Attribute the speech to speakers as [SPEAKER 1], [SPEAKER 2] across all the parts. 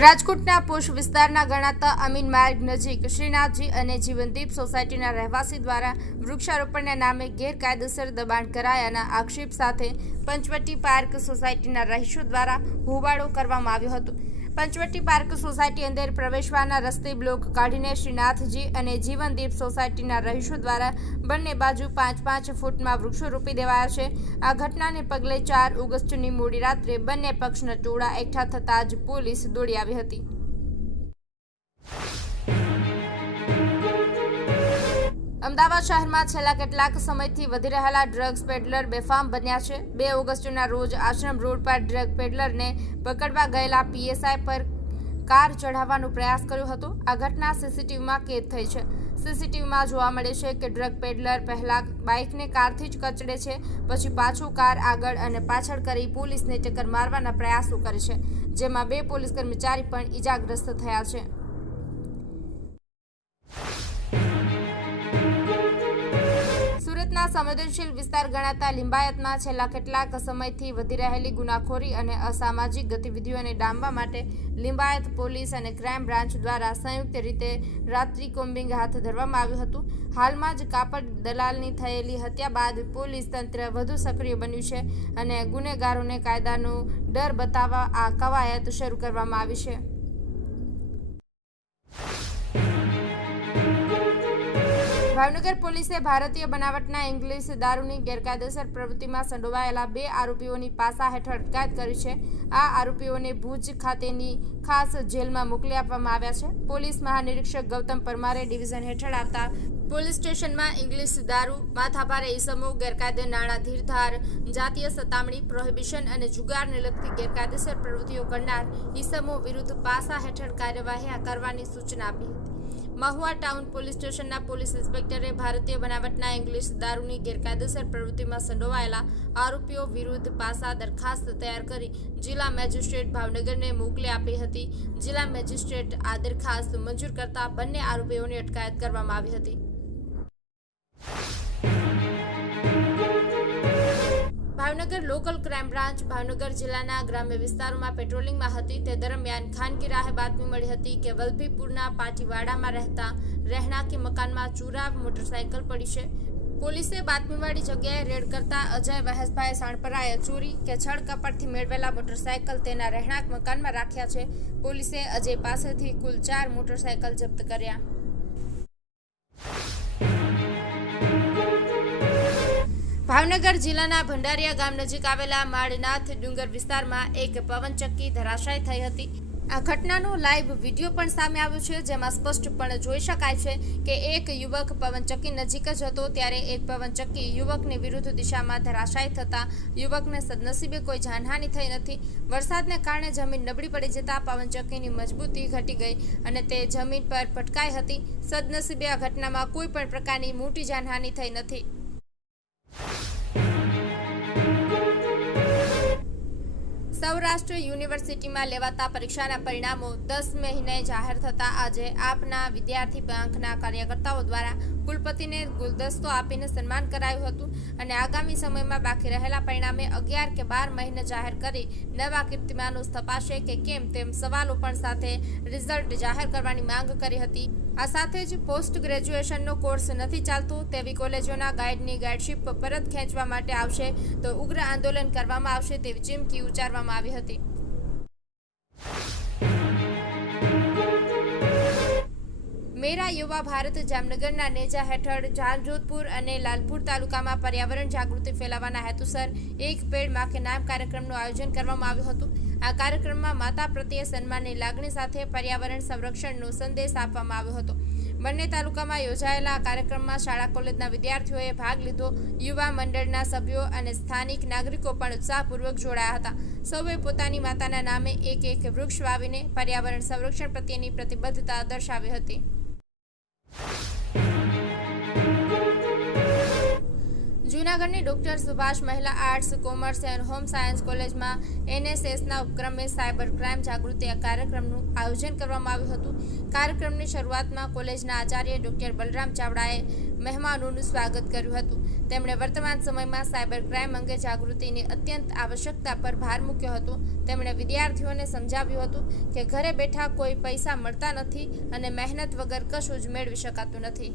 [SPEAKER 1] સુરતના પોષ વિસ્તારના ગણાતા અમીન માર્ગ નજીક શ્રીનાથજી અને જીવનદીપ સોસાયટીના રહેવાસી દ્વારા વૃક્ષારોપણના નામે ગેરકાયદેસર દબાણ કરાયાના આક્ષેપ સાથે પંચવટી પાર્ક સોસાયટીના રહીશો દ્વારા હોબાળો કરવામાં આવ્યો હતો. પંચવટી પાર્ક સોસાયટી અંદર પ્રવેશવાના રસ્તે બ્લોક કાઢીને શ્રીનાથજી અને જીવનદીપ સોસાયટીના રહીશો દ્વારા બંને બાજુ પાંચ પાંચ ફૂટમાં વૃક્ષો રોપી દેવાયા છે. આ ઘટનાને પગલે ચાર ઓગસ્ટની મોડી રાત્રે બંને પક્ષના ટોળા એકઠા થતાં જ પોલીસ દોડી આવી હતી. અમદાવાદ શહેરમાં છેલ્લા કેટલાક સમયથી વધી રહેલા ડ્રગ્સ પેડલર બેફામ બન્યા છે. બે ઓગસ્ટના રોજ આશ્રમ રોડ પર ડ્રગ પેડલરને પકડવા ગયેલા પીએસઆઈ પર કાર ચઢાવવાનો પ્રયાસ કર્યો હતો. આ ઘટના સીસીટીવીમાં કેદ થઈ છે. સીસીટીવીમાં જોવા મળે છે કે ડ્રગ પેડલર પહેલાં બાઇકને કારથી જ કચડે છે, પછી પાછું કાર આગળ અને પાછળ કરી પોલીસને ટક્કર મારવાના પ્રયાસો કરે છે, જેમાં બે પોલીસ કર્મચારી પણ ઈજાગ્રસ્ત થયા છે. સુરતના સંવેદનશીલ વિસ્તાર ગણાતા લિંબાયતમાં છેલ્લા કેટલાક સમયથી વધી રહેલી ગુનાખોરી અને અસામાજિક ગતિવિધિઓને ડામવા માટે લિંબાયત પોલીસ અને ક્રાઇમ બ્રાન્ચ દ્વારા સંયુક્ત રીતે રાત્રિ કોમ્બિંગ હાથ ધરવામાં આવ્યું હતું. હાલમાં જ કાપડ દલાલની થયેલી હત્યા બાદ પોલીસ તંત્ર વધુ સક્રિય બન્યું છે અને ગુનેગારોને કાયદાનો ડર બતાવવા આ કવાયત શરૂ કરવામાં આવી છે. ભાવનગર પોલીસે ભારતીય બનાવટના ઇંગ્લિશ દારૂની ગેરકાયદેસર પ્રવૃત્તિમાં સંડોવાયેલા બે આરોપીઓની પાસા હેઠળ અટકાયત કરી છે. આ આરોપીઓને ભુજ ખાતેની ખાસ જેલમાં મોકલી આપવામાં આવ્યા છે. પોલીસ મહાનિરીક્ષક ગૌતમ પરમારે ડિવિઝન હેઠળ આવતા પોલીસ સ્ટેશનમાં ઇંગ્લિશ દારૂ, માથાભારે ઈસમો, ગેરકાયદે નાણાં, ધીરધાર, જાતીય સતામણી, પ્રોહિબિશન અને જુગારને લગતી ગેરકાયદેસર પ્રવૃત્તિઓ કરનાર ઈસમો વિરુદ્ધ પાસા હેઠળ કાર્યવાહી કરવાની સૂચના આપી હતી. મહુવા ટાઉન પોલીસ સ્ટેશનના પોલીસ ઇન્સ્પેક્ટરે ભારતીય બનાવટના ઇંગ્લિશ દારૂની ગેરકાયદેસર પ્રવૃત્તિમાં સંડોવાયેલા આરોપીઓ વિરુદ્ધ પાસા દરખાસ્ત તૈયાર કરી જિલ્લા મેજિસ્ટ્રેટ ભાવનગરને મોકલી આપી હતી. જિલ્લા મેજિસ્ટ્રેટ આ દરખાસ્ત મંજૂર કરતા બંને આરોપીઓની અટકાયત કરવામાં આવી હતી. Bhavnagar local crime branch Bhavnagar જિલ્લાના ગ્રામ્ય વિસ્તારોમાં પેટ્રોલિંગમાં હતી. તે દરમિયાન ખાનગી રાહે બાતમી મળી હતી કે વલભીપુરના પાટીવાડામાં રહેતા રહેણાંકી મકાનમાં ચૂરા મોટરસાયકલ પડી છે. પોલીસે બાતમીવાળી જગ્યાએ રેડ કરતા અજય વહેશભાઈ સાણપરાએ ચોરી કે છળ કપડથી મેળવેલા મોટરસાયકલ તેના રહેણાંક મકાનમાં રાખ્યા છે. પોલીસે અજય પાસેથી કુલ ચાર મોટરસાયકલ જપ્ત કર્યા. ભાવનગર જિલ્લાના ભંડારિયા ગામ નજીક આવેલા માળનાથ ડુંગર વિસ્તારમાં એક પવનચક્કી ધરાશાય થઈ હતી. આ ઘટનાનો લાઈવ વીડિયો પણ સામે આવ્યો છે, જેમાં સ્પષ્ટપણે જોઈ શકાય છે કે એક યુવક પવનચક્કી નજીક જ હતો, ત્યારે એક પવનચક્કી યુવકની વિરુદ્ધ દિશામાં ધરાશાય થતા યુવકને સદનસીબે કોઈ જાનહાનિ થઈ નથી. વરસાદને કારણે જમીન નબળી પડી જતાં પવનચક્કીની મજબૂતી ઘટી ગઈ અને તે જમીન પર ભટકાઈ હતી. સદનસીબે આ ઘટનામાં કોઈ પણ પ્રકારની મોટી જાનહાનિ થઈ નથી. સૌરાષ્ટ્ર યુનિવર્સિટીમાં લેવાતા પરીક્ષાના પરિણામો દસ મહિને જાહેર થતા આજે આપના વિદ્યાર્થી બેંકના કાર્યકર્તાઓ દ્વારા કુલપતિને ગુલદસ્તો આપીને સન્માન કરાયું હતું અને આગામી સમયમાં બાકી રહેલા પરિણામે અગિયાર કે બાર મહિને જાહેર કરી નવા કીર્તિમાનો સ્થપાશે કે કેમ તેમ સવાલો પણ સાથે રિઝલ્ટ જાહેર કરવાની માંગ કરી હતી. આ સાથે જ પોસ્ટ ગ્રેજ્યુએશનનો કોર્સ નથી ચાલતો, તેવી કોલેજોના ગાઈડની ગાઈડશીપ પરત ખેંચવા માટે આવશે, તો ઉગ્ર આંદોલન કરવામાં આવશે તેવી ચીમકી ઉચ્ચારવામાં આવી હતી. મેરા યુવા ભારત જામનગરના નેજા હેઠળ જામજોધપુર અને લાલપુર તાલુકામાં પર્યાવરણ જાગૃતિ ફેલાવવાના હેતુસર એક પેડ માખે નામ કાર્યક્રમનું આયોજન કરવામાં આવ્યું હતું. આ કાર્યક્રમમાં માતા પ્રત્યે સન્માનની લાગણી સાથે પર્યાવરણ સંરક્ષણનો સંદેશ આપવામાં આવ્યો હતો. બંને તાલુકામાં યોજાયેલા આ કાર્યક્રમમાં શાળા કોલેજના વિદ્યાર્થીઓએ ભાગ લીધો. યુવા મંડળના સભ્યો અને સ્થાનિક નાગરિકો પણ ઉત્સાહપૂર્વક જોડાયા હતા. સૌએ પોતાની માતાના નામે એક એક વૃક્ષ વાવીને પર્યાવરણ સંરક્ષણ પ્રત્યેની પ્રતિબદ્ધતા દર્શાવી હતી. જૂનાગઢની ડોક્ટર સુભાષ મહિલા arts, commerce and home science કોલેજમાં એનએસએસના ઉપક્રમે સાયબર ક્રાઇમ જાગૃતિ કાર્યક્રમનું આયોજન કરવામાં આવ્યું હતું. કાર્યક્રમની શરૂઆતમાં કોલેજના આચાર્ય ડૉક્ટર બલરામ ચાવડાએ મહેમાનોનું સ્વાગત કર્યું હતું. તેમણે વર્તમાન સમયમાં સાયબર ક્રાઇમ અંગે જાગૃતિની અત્યંત આવશ્યકતા પર ભાર મૂક્યો હતો. તેમણે વિદ્યાર્થીઓને સમજાવ્યું હતું કે ઘરે બેઠા કોઈ પૈસા મળતા નથી અને મહેનત વગર કશું જ મેળવી શકાતું નથી.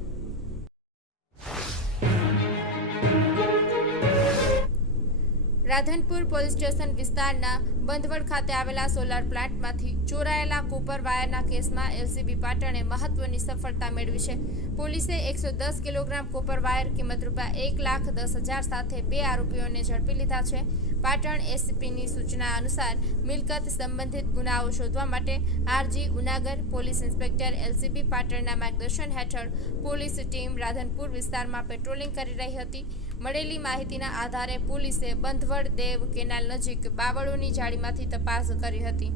[SPEAKER 1] રાધનપુર પોલીસ સ્ટેશન વિસ્તારના બંધવડ ખાતે આવેલા સોલાર પ્લાન્ટમાંથી ચોરાયેલા કોપર વાયરના કેસમાં એલસીબી પાટણે મહત્વની સફળતા મેળવી છે. પોલીસે એકસો દસ કિલોગ્રામ કોપર વાયર કિંમત રૂપિયા એક લાખ દસ હજાર સાથે બે આરોપીઓને ઝડપી લીધા છે. પાટણ એસપીની સૂચના અનુસાર મિલકત સંબંધિત ગુનાઓ શોધવા માટે RG Unagar, police inspector LCB પાટણના માર્ગદર્શન હેઠળ પોલીસ ટીમ રાધનપુર વિસ્તારમાં પેટ્રોલિંગ કરી રહી હતી. મળેલી માહિતીના આધારે પોલીસે બંધવડ દેવ કેનાલ નજીક બાવળોની જાળીમાંથી તપાસ કરી હતી.